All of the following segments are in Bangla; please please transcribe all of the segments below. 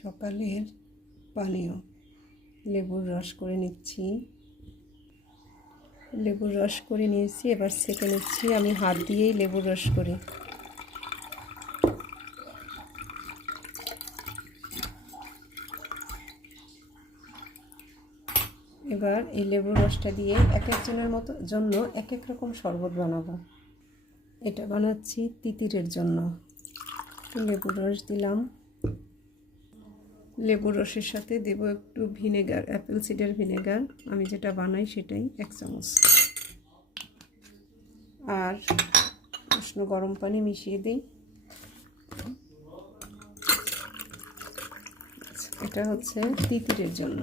সকালের পানীয় লেবুর রস করে নিচ্ছি। লেবুর রস করে নিয়েছি, এবার ছেঁকে নিচ্ছি। আমি হাত দিয়েই লেবুর রস করি। এবার এই লেবুর রসটা দিয়ে এক একজনের জন্য এক এক রকম শরবত বানাবো। এটা বানাচ্ছি তিতিরের জন্য। লেবুর রস দিলাম, লেবুর রসের সাথে দেব একটু ভিনেগার, অ্যাপেল সিডার ভিনেগার, আমি যেটা বানাই সেটাই 1 চামচ, আর উষ্ণ গরম পানি মিশিয়ে দিই। এটা হচ্ছে তিতিরের জন্য।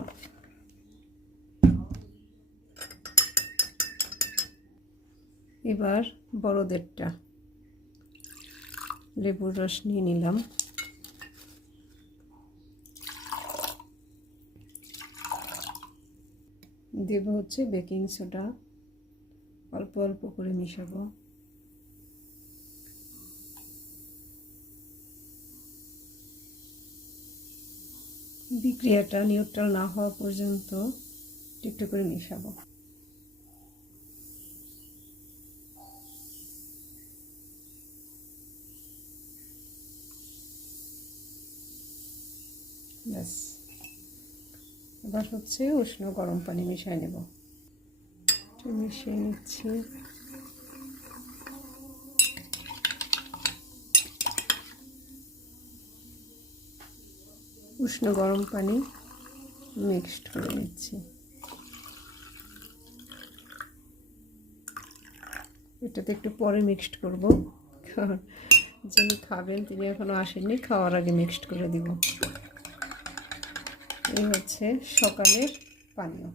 এবার বড়দেরটা লেবুর রস নিয়ে নিলাম। দেব হচ্ছে বেকিং সোডা, অল্প অল্প করে মিশাবো। বিক্রিয়াটা নিউট্রাল না হওয়া পর্যন্ত একটু করে মিশাবো। ব্যাস, এবার হচ্ছে উষ্ণ গরম পানি মিশিয়ে নেব। মিশিয়ে নিচ্ছি। উষ্ণ গরম পানি মিক্সড করে নিচ্ছি। এটাতে একটু পরে মিক্সড করব, কারণ যিনি খাবেন তিনি এখনো আসেননি, খাওয়ার আগে মিক্সড করে দিব। এই হচ্ছে সকালের পানীয়।